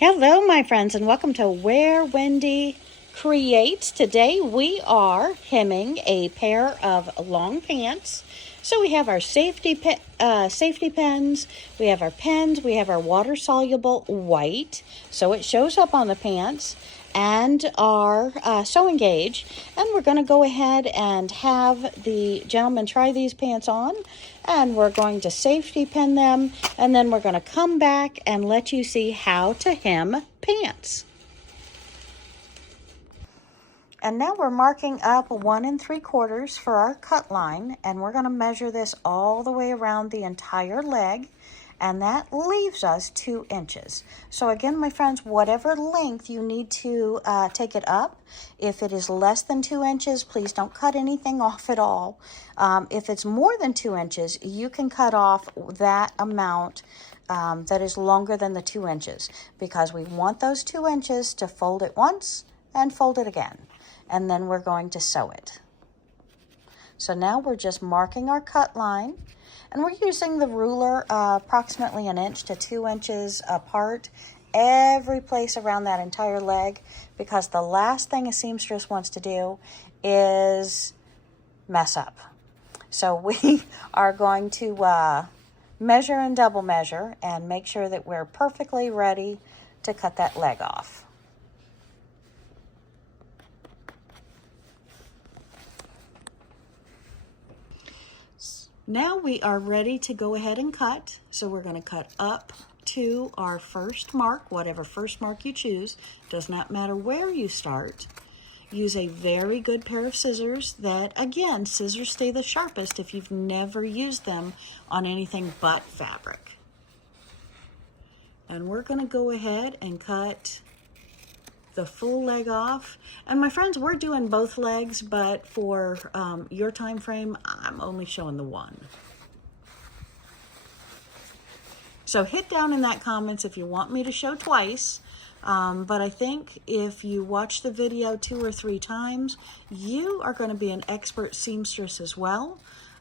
Hello, my friends, and welcome to Where Wendy Creates. Today we are hemming a pair of long pants. So we have our safety pins, we have our pens, we have our water-soluble white, so it shows up on the pants, and our sewing gauge. And we're going to go ahead and have the gentleman try these pants on, and we're going to safety pin them, and then we're going to come back and let you see how to hem pants. And now we're marking up 1 3/4 for our cut line, and we're going to measure this all the way around the entire leg, and that leaves us 2 inches. So again, my friends, whatever length you need to take it up. If it is less than 2 inches, please don't cut anything off at all. If it's more than 2 inches, you can cut off that amount that is longer than the 2 inches, because we want those 2 inches to fold it once and fold it again. And then we're going to sew it. So now we're just marking our cut line, and we're using the ruler approximately 1 inch to 2 inches apart every place around that entire leg, because the last thing a seamstress wants to do is mess up. So we are going to measure and double measure and make sure that we're perfectly ready to cut that leg off. Now we are ready to go ahead and cut. So we're going to cut up to our first mark, whatever first mark you choose. Does not matter where you start. Use a very good pair of scissors that, again, scissors stay the sharpest if you've never used them on anything but fabric. And we're going to go ahead and cut the full leg off. And my friends, we're doing both legs, but for your time frame, I'm only showing the one. So hit down in that comments if you want me to show twice. But I think if you watch the video 2 or 3 times, you are going to be an expert seamstress as well.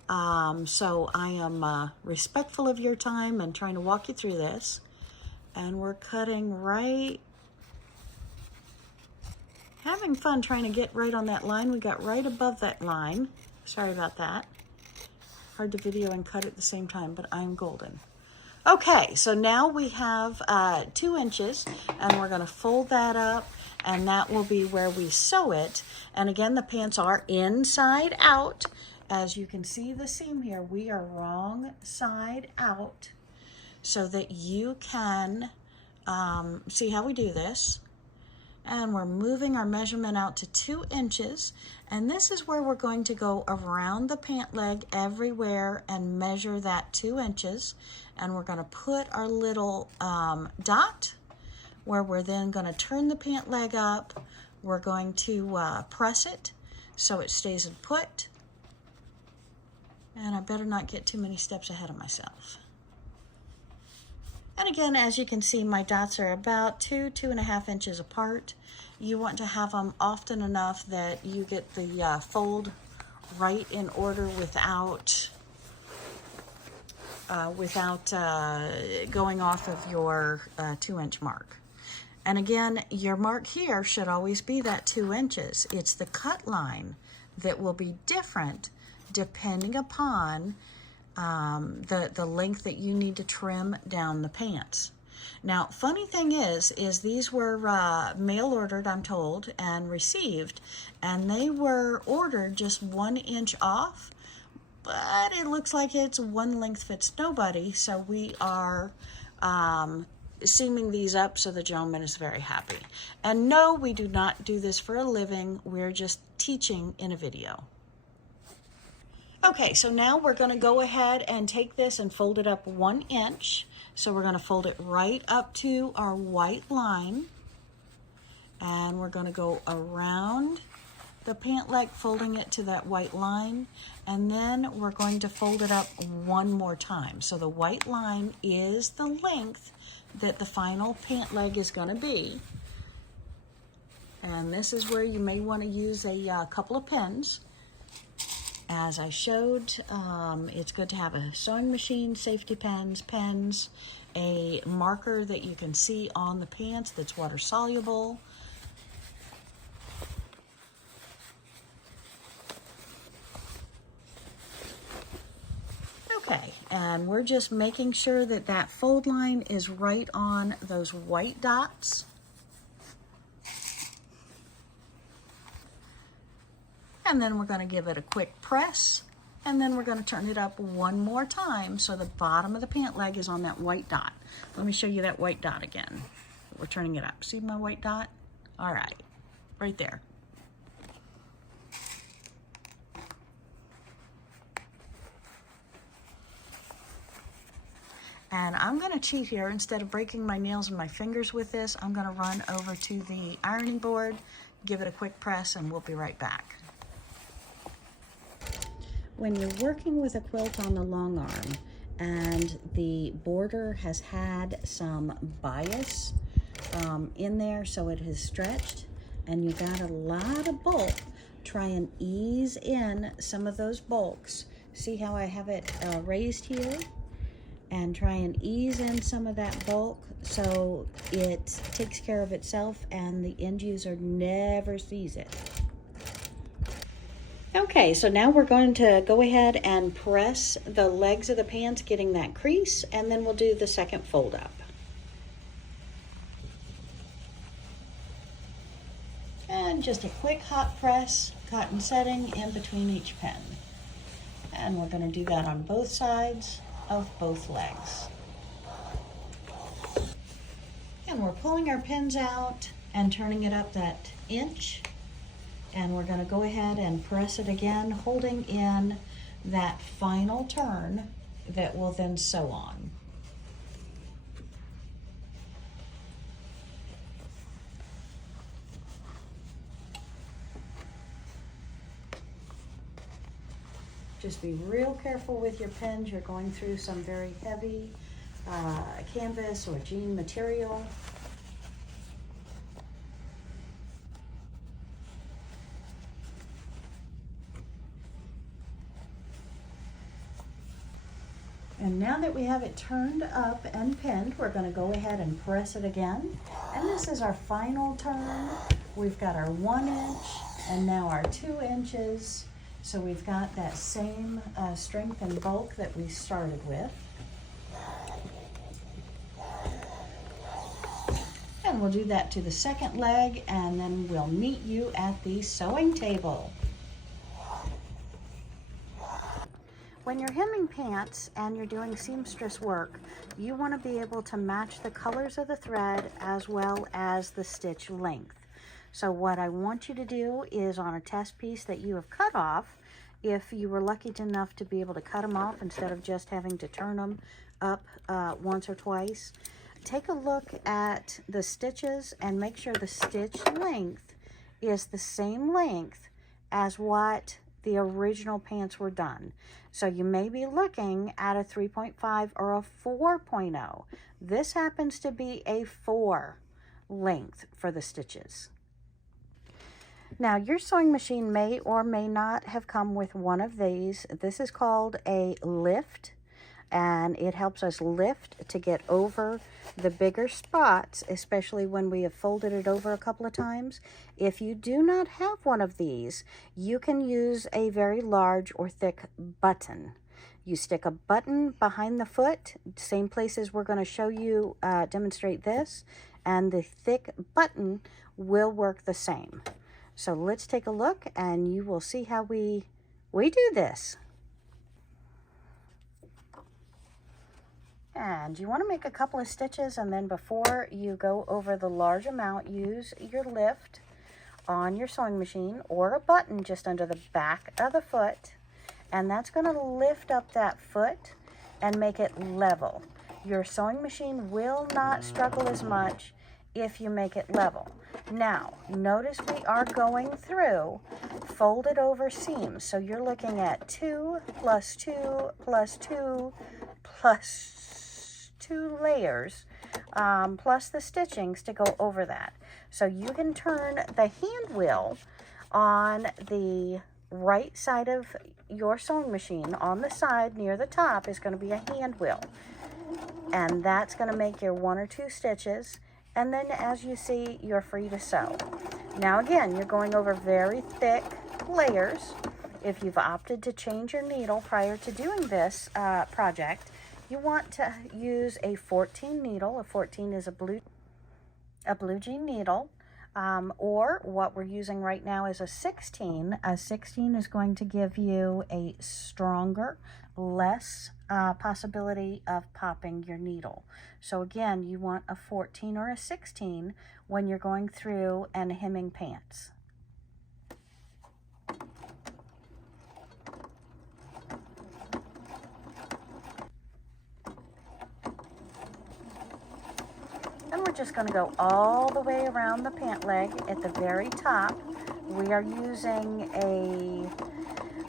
So I am respectful of your time and trying to walk you through this. And we're cutting right, having fun trying to get right on that line. We got right above that line. Sorry about that. Hard to video and cut at the same time, but I'm golden. Okay, so now we have 2 inches, and we're going to fold that up, and that will be where we sew it. And again, the pants are inside out. As you can see the seam here, we are wrong side out, so that you can see how we do this. And we're moving our measurement out to 2 inches, and this is where we're going to go around the pant leg everywhere and measure that 2 inches. And we're going to put our little dot where we're then going to turn the pant leg up. We're going to press it so it stays in put, and I better not get too many steps ahead of myself. And again, as you can see, my dots are about 2.5 inches apart. You want to have them often enough that you get the fold right in order without going off of your 2-inch mark. And again, your mark here should always be that 2 inches. It's the cut line that will be different depending upon the length that you need to trim down the pants. Now, funny thing is these were mail ordered, I'm told, and received, and they were ordered just 1 inch off, but it looks like it's one length fits nobody, so we are seaming these up so the gentleman is very happy. And no, we do not do this for a living. We're just teaching in a video. Okay, so now we're going to go ahead and take this and fold it up 1 inch. So we're going to fold it right up to our white line. And we're going to go around the pant leg, folding it to that white line. And then we're going to fold it up one more time. So the white line is the length that the final pant leg is going to be. And this is where you may want to use a couple of pins. As I showed, it's good to have a sewing machine, safety pins, a marker that you can see on the pants that's water soluble. Okay, and we're just making sure that that fold line is right on those white dots. And then we're going to give it a quick press, and then we're going to turn it up one more time so the bottom of the pant leg is on that white dot. Let me show you that white dot again. We're turning it up. See my white dot? All right, right there. And I'm going to cheat here. Instead of breaking my nails and my fingers with this, I'm going to run over to the ironing board, give it a quick press, and we'll be right back. When you're working with a quilt on the long arm and the border has had some bias in there, so it has stretched and you got a lot of bulk, try and ease in some of those bulks. See how I have it raised here? And try and ease in some of that bulk so it takes care of itself and the end user never sees it. Okay, so now we're going to go ahead and press the legs of the pants, getting that crease, and then we'll do the second fold up. And just a quick hot press, cotton setting in between each pen. And we're going to do that on both sides of both legs. And we're pulling our pins out and turning it up that inch, and we're going to go ahead and press it again, holding in that final turn that we'll then sew on. Just be real careful with your pins. You're going through some very heavy canvas or jean material. And now that we have it turned up and pinned, we're going to go ahead and press it again. And this is our final turn. We've got our 1 inch and now our 2 inches. So we've got that same strength and bulk that we started with. And we'll do that to the second leg, and then we'll meet you at the sewing table. When you're hemming pants and you're doing seamstress work, you want to be able to match the colors of the thread as well as the stitch length. So what I want you to do is, on a test piece that you have cut off, if you were lucky enough to be able to cut them off instead of just having to turn them up once or twice, take a look at the stitches and make sure the stitch length is the same length as what the original pants were done. So you may be looking at a 3.5 or a 4.0. This happens to be a 4 length for the stitches. Now, your sewing machine may or may not have come with one of these. This is called a lift, and it helps us lift to get over the bigger spots, especially when we have folded it over a couple of times. If you do not have one of these, you can use a very large or thick button. You stick a button behind the foot, same places we're going to show you demonstrate this, and the thick button will work the same. So let's take a look and you will see how we do this. And you want to make a couple of stitches, and then before you go over the large amount, use your lift on your sewing machine or a button just under the back of the foot, and that's going to lift up that foot and make it level. Your sewing machine will not struggle as much if you make it level. Now, notice we are going through folded over seams. So you're looking at 2 plus 2 plus 2 plus 2 layers plus the stitchings to go over that. So you can turn the hand wheel on the right side of your sewing machine. On the side near the top is going to be a hand wheel. And that's going to make your 1 or 2 stitches. And then as you see, you're free to sew. Now again, you're going over very thick layers. If you've opted to change your needle prior to doing this project, you want to use a 14 needle. A 14 is a blue jean needle. Or what we're using right now is a 16. A 16 is going to give you a stronger, less possibility of popping your needle. So again, you want a 14 or a 16 when you're going through and hemming pants. And we're just going to go all the way around the pant leg at the very top. We are using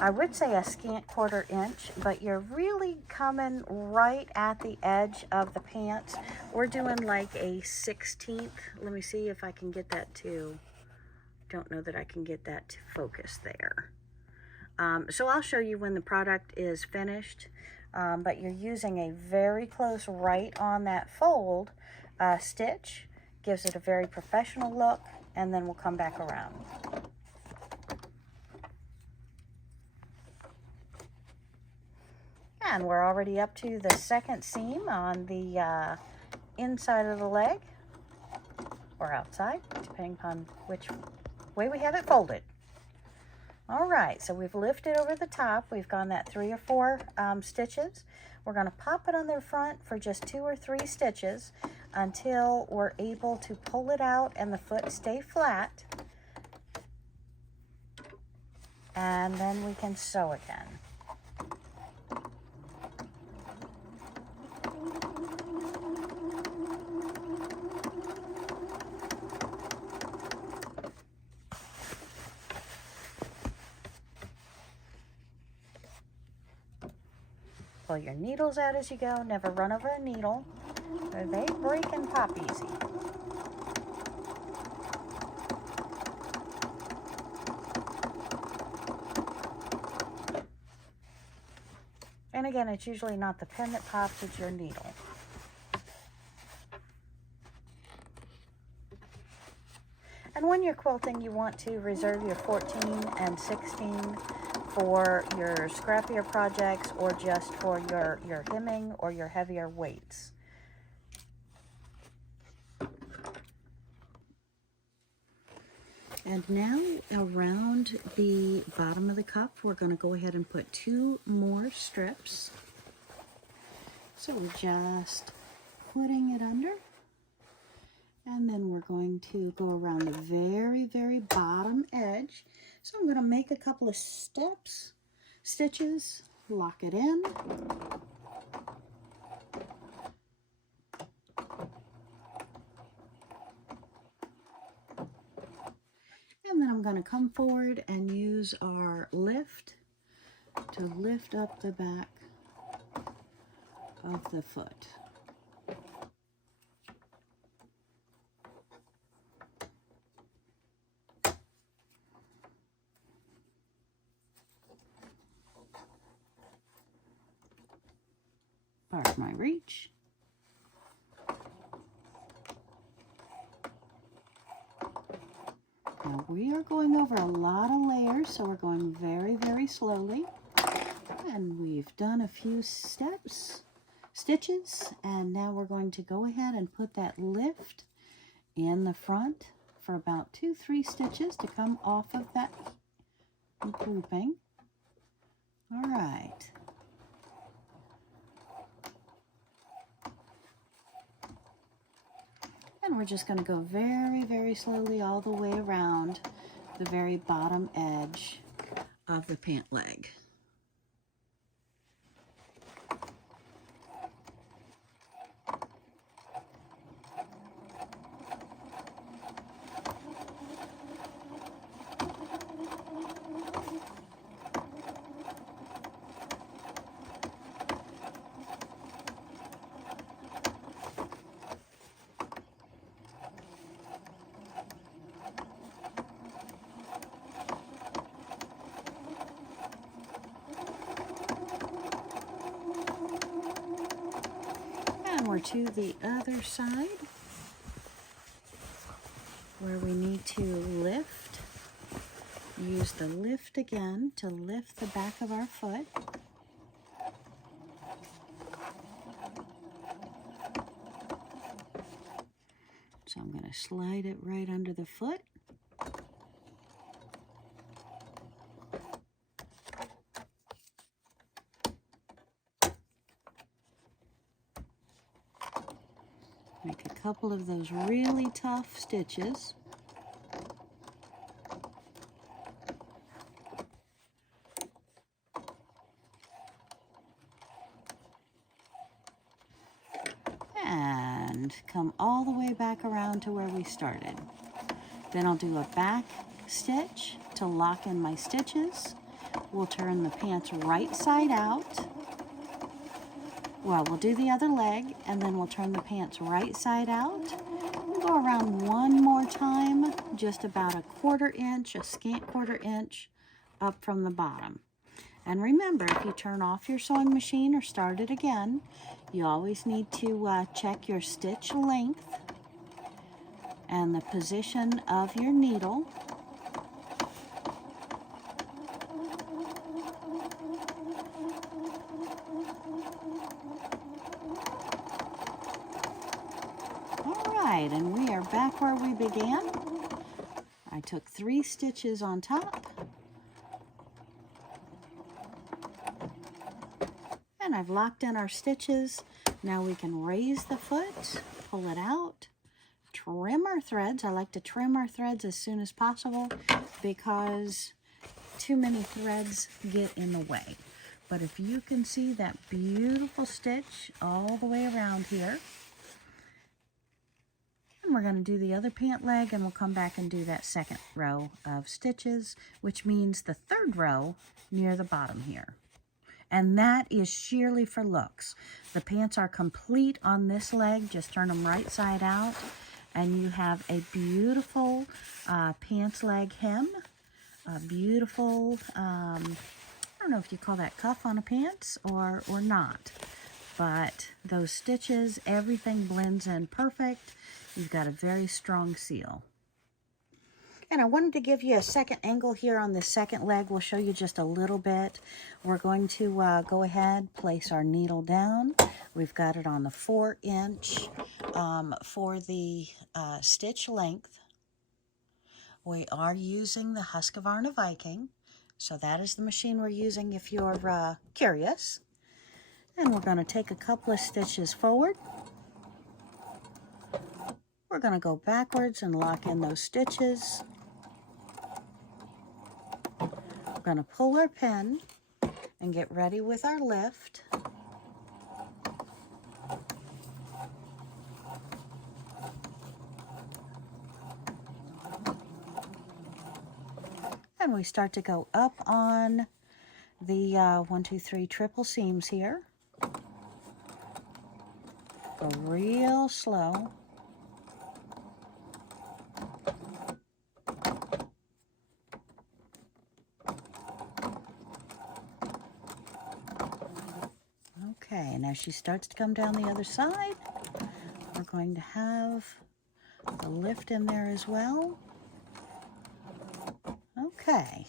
I would say a scant 1/4 inch, but you're really coming right at the edge of the pants. We're doing like a 1/16. Let me see if I can get that to, don't know that I can get that to focus there. So I'll show you when the product is finished, but you're using a very close right on that fold stitch. Gives it a very professional look, and then we'll come back around. And we're already up to the 2nd seam on the inside of the leg, or outside, depending upon which way we have it folded. All right, so we've lifted over the top. We've gone that 3 or 4 stitches. We're going to pop it on the front for just 2 or 3 stitches until we're able to pull it out and the foot stay flat. And then we can sew again. Pull your needles out as you go. Never run over a needle, or they break and pop easy. And again, it's usually not the pin that pops, it's your needle. And when you're quilting, you want to reserve your 14 and 16 for your scrappier projects, or just for your hemming or your heavier weights. And now around the bottom of the cup, we're going to go ahead and put 2 more strips. So we're just putting it under, and then we're going to go around the very, very bottom edge. So I'm going to make a couple of stitches, lock it in. And then I'm going to come forward and use our lift to lift up the back of the foot. Pardon my reach. Now we are going over a lot of layers, so we're going very, very slowly. And we've done a few stitches, and now we're going to go ahead and put that lift in the front for about 2-3 stitches to come off of that grouping. All right. And we're just going to go very, very slowly all the way around the very bottom edge of the pant leg. to the other side where we need to lift. Use the lift again to lift the back of our foot. So I'm going to slide it right under the foot. Make a couple of those really tough stitches. And come all the way back around to where we started. Then I'll do a back stitch to lock in my stitches. We'll turn the pants right side out. Well, we'll do the other leg, and then we'll turn the pants right side out. We'll go around one more time, just about a quarter inch, a scant quarter inch up from the bottom. And remember, if you turn off your sewing machine or start it again, you always need to check your stitch length and the position of your needle. Alright, and we are back where we began. I took 3 stitches on top. And I've locked in our stitches. Now we can raise the foot, pull it out, trim our threads. I like to trim our threads as soon as possible because too many threads get in the way. But if you can see that beautiful stitch all the way around here, and we're going to do the other pant leg, and we'll come back and do that second row of stitches, which means the third row near the bottom here. And that is sheerly for looks. The pants are complete on this leg. Just turn them right side out. And you have a beautiful pants leg hem. A beautiful, I don't know if you call that cuff on a pants or not. But those stitches, everything blends in perfect. You've got a very strong seal. And I wanted to give you a second angle here on this second leg. We'll show you just a little bit. We're going to go ahead, place our needle down. We've got it on the 4-inch for the stitch length. We are using the Husqvarna Viking. So that is the machine we're using if you're curious. And we're going to take a couple of stitches forward. We're going to go backwards and lock in those stitches. We're going to pull our pin and get ready with our lift. And we start to go up on the 1, 2, 3 triple seams here. Go real slow. Okay, and as she starts to come down the other side, we're going to have the lift in there as well. Okay.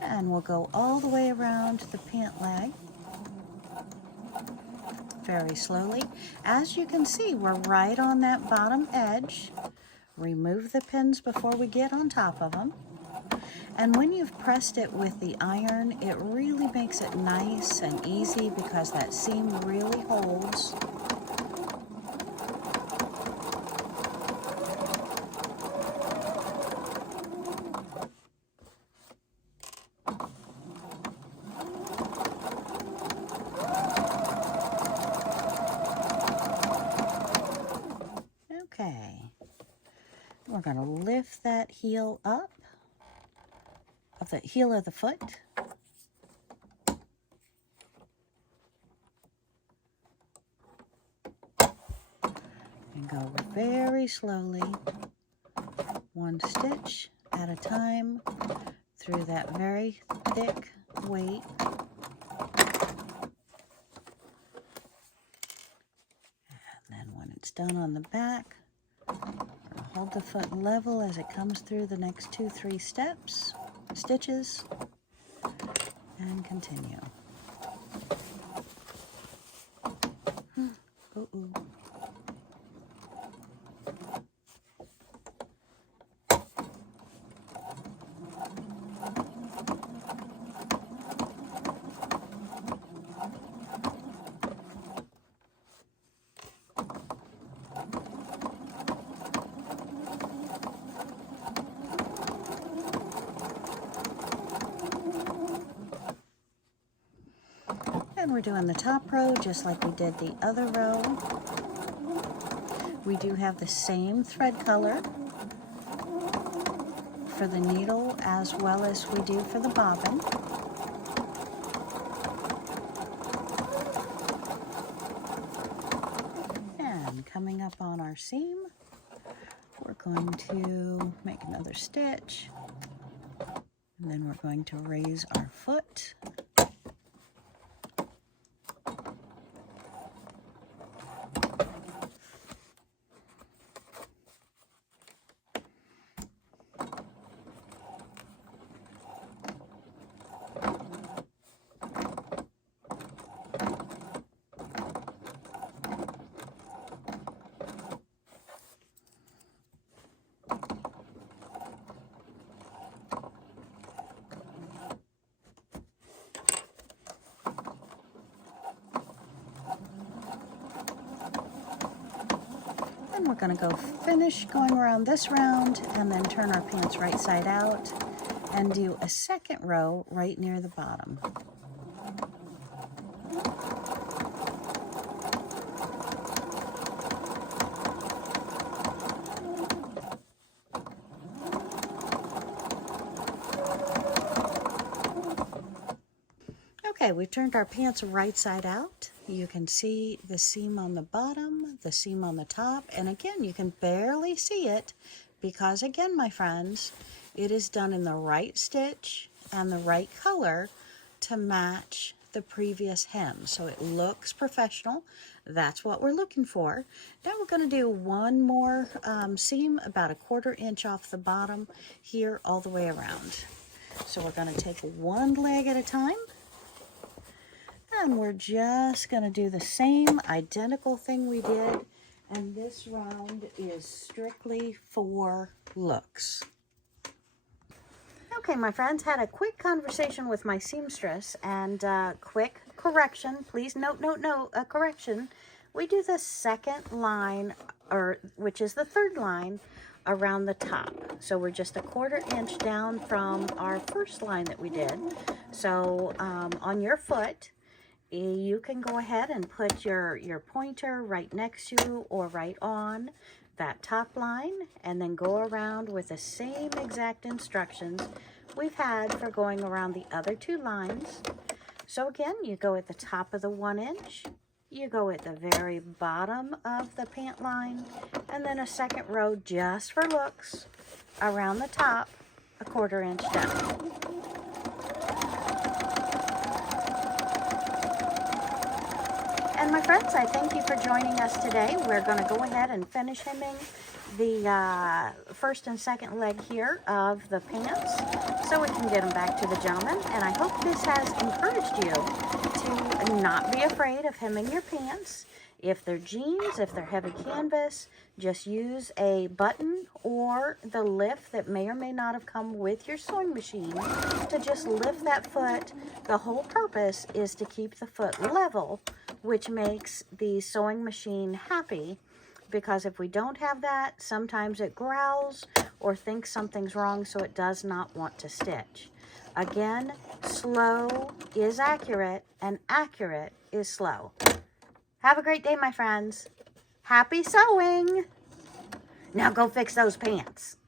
And we'll go all the way around the pant leg. Very slowly. As you can see, we're right on that bottom edge. Remove the pins before we get on top of them. And when you've pressed it with the iron, it really makes it nice and easy because that seam really holds. Okay, we're going to lift that heel up, of the heel of the foot. And go very slowly, one stitch at a time, through that very thick weight. It's done on the back. Hold the foot level as it comes through the next 2-3 stitches, and continue. Uh-oh. And we're doing the top row just like we did the other row. We do have the same thread color for the needle as well as we do for the bobbin. And coming up on our seam, we're going to make another stitch, and then we're going to raise our foot. And we're going to go finish going around this round and then turn our pants right side out and do a second row right near the bottom. Okay, we've turned our pants right side out. You can see the seam on the bottom, the seam on the top, and again, you can barely see it because again, my friends, it is done in the right stitch and the right color to match the previous hem. So it looks professional. That's what we're looking for. Now we're going to do one more seam about 1/4 inch off the bottom here all the way around. So we're going to take one leg at a time. And we're just going to do the same identical thing we did. And this round is strictly for looks. Okay, my friends, had a quick conversation with my seamstress and quick correction. Please note, a correction. We do the second line, which is the third line, around the top. So we're just 1/4 inch down from our first line that we did. So on your foot, you can go ahead and put your pointer right next to or right on that top line and then go around with the same exact instructions we've had for going around the other 2 lines. So again, you go at the top of the 1 inch, you go at the very bottom of the pant line, and then a second row just for looks around the top 1/4 inch down. And my friends, I thank you for joining us today. We're going to go ahead and finish hemming the first and second leg here of the pants so we can get them back to the gentleman. And I hope this has encouraged you to not be afraid of hemming your pants. If they're jeans, if they're heavy canvas, just use a button or the lift that may or may not have come with your sewing machine to just lift that foot. The whole purpose is to keep the foot level, which makes the sewing machine happy, because if we don't have that, sometimes it growls or thinks something's wrong, so it does not want to stitch. Again, slow is accurate and accurate is slow. Have a great day, my friends. Happy sewing. Now go fix those pants.